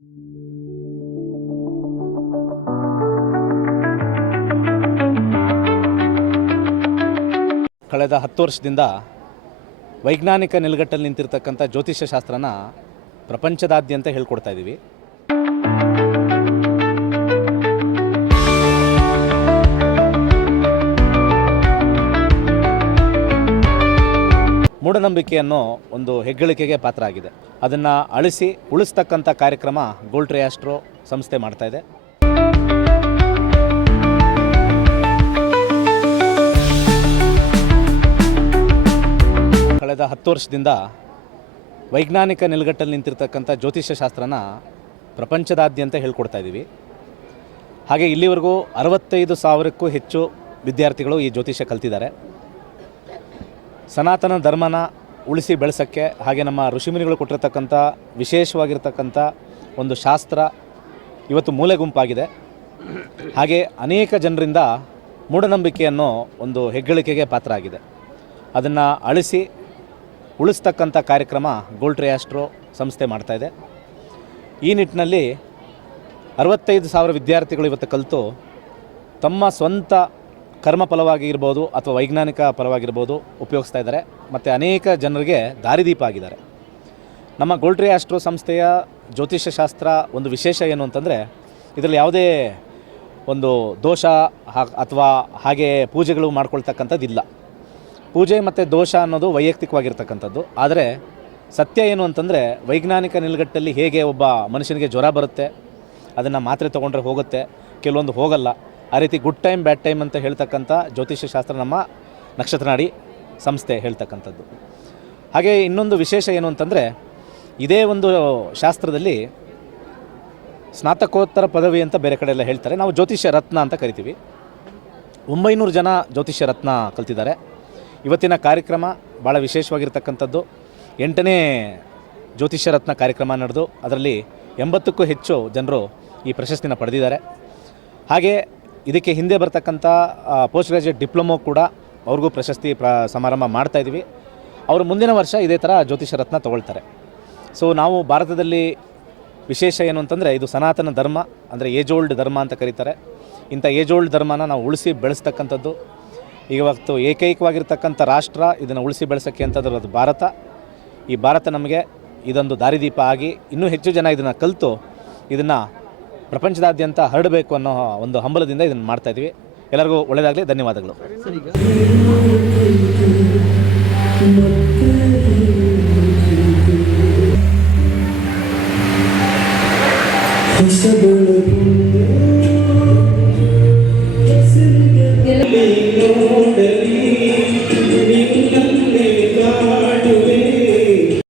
ಕಳೆದ 10 ವರ್ಷದಿಂದ ವೈಜ್ಞಾನಿಕ ನೆಲೆಗಟ್ಟಲ್ಲಿ ನಿಂತಿರ್ತಕ್ಕಂಥ ಜ್ಯೋತಿಷ್ಯ ಶಾಸ್ತ್ರನ ಪ್ರಪಂಚದಾದ್ಯಂತ ಹೇಳ್ಕೊಡ್ತಾ ಇದ್ದೀವಿ. ಮೂಢನಂಬಿಕೆಯನ್ನು ಒಂದು ಹೆಗ್ಗಳಿಕೆಗೆ ಪಾತ್ರ ಆಗಿದೆ. ಅದನ್ನು ಅಳಿಸಿ ಉಳಿಸ್ತಕ್ಕಂಥ ಕಾರ್ಯಕ್ರಮ ಗೋಲ್ಡ್ ಟ್ರೀ ಆಸ್ಟ್ರೋ ಸಂಸ್ಥೆ ಮಾಡ್ತಾ ಇದೆ. ಕಳೆದ 10 ವರ್ಷದಿಂದ ವೈಜ್ಞಾನಿಕ ನೆಲೆಗಟ್ಟಲ್ಲಿ ನಿಂತಿರ್ತಕ್ಕಂಥ ಜ್ಯೋತಿಷ್ಯ ಶಾಸ್ತ್ರನ ಪ್ರಪಂಚದಾದ್ಯಂತ ಹೇಳ್ಕೊಡ್ತಾ ಇದ್ದೀವಿ. ಹಾಗೆ ಇಲ್ಲಿವರೆಗೂ 65,000ಕ್ಕೂ ಹೆಚ್ಚು ವಿದ್ಯಾರ್ಥಿಗಳು ಈ ಜ್ಯೋತಿಷ್ಯ ಕಲ್ತಿದ್ದಾರೆ. ಸನಾತನ ಧರ್ಮನ ಉಳಿಸಿ ಬೆಳೆಸೋಕ್ಕೆ ಹಾಗೆ ನಮ್ಮ ಋಷಿಮುನಿಗಳು ಕೊಟ್ಟಿರ್ತಕ್ಕಂಥ ವಿಶೇಷವಾಗಿರ್ತಕ್ಕಂಥ ಒಂದು ಶಾಸ್ತ್ರ ಇವತ್ತು ಮೂಲೆ ಗುಂಪಾಗಿದೆ. ಹಾಗೆ ಅನೇಕ ಜನರಿಂದ ಮೂಢನಂಬಿಕೆಯನ್ನು ಒಂದು ಹೆಗ್ಗಳಿಕೆಗೆ ಪಾತ್ರ ಆಗಿದೆ. ಅದನ್ನು ಅಳಿಸಿ ಉಳಿಸ್ತಕ್ಕಂಥ ಕಾರ್ಯಕ್ರಮ ಗೋಲ್ಡ್ ಟ್ರೀ ಆಸ್ಟ್ರೋ ಸಂಸ್ಥೆ ಮಾಡ್ತಾ ಇದೆ. ಈ ನಿಟ್ಟಿನಲ್ಲಿ 65,000 ವಿದ್ಯಾರ್ಥಿಗಳು ಇವತ್ತು ಕಲಿತು ತಮ್ಮ ಸ್ವಂತ ಕರ್ಮ ಫಲವಾಗಿ ಇರ್ಬೋದು ಅಥವಾ ವೈಜ್ಞಾನಿಕ ಪರವಾಗಿರ್ಬೋದು ಉಪಯೋಗಿಸ್ತಾ ಇದ್ದಾರೆ ಮತ್ತು ಅನೇಕ ಜನರಿಗೆ ದಾರಿದೀಪ ಆಗಿದ್ದಾರೆ. ನಮ್ಮ ಗೋಲ್ಡ್ ಟ್ರೀ ಆಸ್ಟ್ರೋ ಸಂಸ್ಥೆಯ ಜ್ಯೋತಿಷ್ಯ ಶಾಸ್ತ್ರ ಒಂದು ವಿಶೇಷ ಏನು ಅಂತಂದರೆ, ಇದರಲ್ಲಿ ಯಾವುದೇ ಒಂದು ದೋಷ ಅಥವಾ ಹಾಗೆ ಪೂಜೆಗಳು ಮಾಡ್ಕೊಳ್ತಕ್ಕಂಥದ್ದಿಲ್ಲ. ಪೂಜೆ ಮತ್ತು ದೋಷ ಅನ್ನೋದು ವೈಯಕ್ತಿಕವಾಗಿರ್ತಕ್ಕಂಥದ್ದು. ಆದರೆ ಸತ್ಯ ಏನು ಅಂತಂದರೆ, ವೈಜ್ಞಾನಿಕ ನೆಲೆಗಟ್ಟಲ್ಲಿ ಹೇಗೆ ಒಬ್ಬ ಮನುಷ್ಯನಿಗೆ ಜ್ವರ ಬರುತ್ತೆ, ಅದನ್ನು ಮಾತ್ರೆ ತೊಗೊಂಡ್ರೆ ಹೋಗುತ್ತೆ, ಕೆಲವೊಂದು ಹೋಗಲ್ಲ, ಆ ರೀತಿ ಗುಡ್ ಟೈಮ್ ಬ್ಯಾಡ್ ಟೈಮ್ ಅಂತ ಹೇಳ್ತಕ್ಕಂಥ ಜ್ಯೋತಿಷ್ಯ ಶಾಸ್ತ್ರ ನಮ್ಮ ನಕ್ಷತ್ರನಾಡಿ ಸಂಸ್ಥೆ ಹೇಳ್ತಕ್ಕಂಥದ್ದು. ಹಾಗೆ ಇನ್ನೊಂದು ವಿಶೇಷ ಏನು ಅಂತಂದರೆ, ಇದೇ ಒಂದು ಶಾಸ್ತ್ರದಲ್ಲಿ ಸ್ನಾತಕೋತ್ತರ ಪದವಿ ಅಂತ ಬೇರೆ ಕಡೆ ಎಲ್ಲ ಹೇಳ್ತಾರೆ. ನಾವು ಜ್ಯೋತಿಷ್ಯ ರತ್ನ ಅಂತ ಕರಿತೀವಿ. 900 ಜನ ಜ್ಯೋತಿಷ್ಯ ರತ್ನ ಕಲ್ತಿದ್ದಾರೆ. ಇವತ್ತಿನ ಕಾರ್ಯಕ್ರಮ ಭಾಳ ವಿಶೇಷವಾಗಿರ್ತಕ್ಕಂಥದ್ದು. 8ನೇ ಜ್ಯೋತಿಷ್ಯ ರತ್ನ ಕಾರ್ಯಕ್ರಮ ನಡೆದು ಅದರಲ್ಲಿ 80ಕ್ಕೂ ಹೆಚ್ಚು ಜನರು ಈ ಪ್ರಶಸ್ತಿನ ಪಡೆದಿದ್ದಾರೆ. ಹಾಗೆ ಇದಕ್ಕೆ ಹಿಂದೆ ಬರ್ತಕ್ಕಂಥ ಪೋಸ್ಟ್ ಗ್ರ್ಯಾಜುಯೇಟ್ ಡಿಪ್ಲೊಮೊ ಕೂಡ ಅವ್ರಿಗೂ ಪ್ರಶಸ್ತಿ ಸಮಾರಂಭ ಮಾಡ್ತಾಯಿದ್ವಿ. ಅವರು ಮುಂದಿನ ವರ್ಷ ಇದೇ ಥರ ಜ್ಯೋತಿಷ್ಯ ರತ್ನ ತೊಗೊಳ್ತಾರೆ. ಸೊ ನಾವು ಭಾರತದಲ್ಲಿ ವಿಶೇಷ ಏನು ಅಂತಂದರೆ, ಇದು ಸನಾತನ ಧರ್ಮ, ಅಂದರೆ ಏಜ್ ಓಲ್ಡ್ ಧರ್ಮ ಅಂತ ಕರೀತಾರೆ. ಇಂಥ ಏಜ್ ಓಲ್ಡ್ ಧರ್ಮನ ನಾವು ಉಳಿಸಿ ಬೆಳೆಸ್ತಕ್ಕಂಥದ್ದು. ಇವತ್ತು ಏಕೈಕವಾಗಿರ್ತಕ್ಕಂಥ ರಾಷ್ಟ್ರ ಇದನ್ನು ಉಳಿಸಿ ಬೆಳೆಸೋಕ್ಕೆ ಅಂತಂದ್ರೆ ಅದು ಭಾರತ. ಈ ಭಾರತ ನಮಗೆ ಇದೊಂದು ದಾರಿದೀಪ ಆಗಿ ಇನ್ನೂ ಹೆಚ್ಚು ಜನ ಇದನ್ನು ಕಲಿತು ಇದನ್ನು ಪ್ರಪಂಚದಾದ್ಯಂತ ಹರಡಬೇಕು ಅನ್ನೋ ಒಂದು ಹಂಬಲದಿಂದ ಇದನ್ನು ಮಾಡ್ತಾಯಿದ್ವಿ. ಎಲ್ಲರಿಗೂ ಒಳ್ಳೆಯದಾಗಲಿ. ಧನ್ಯವಾದಗಳು. ಹೊಸ ಬೆಳಕು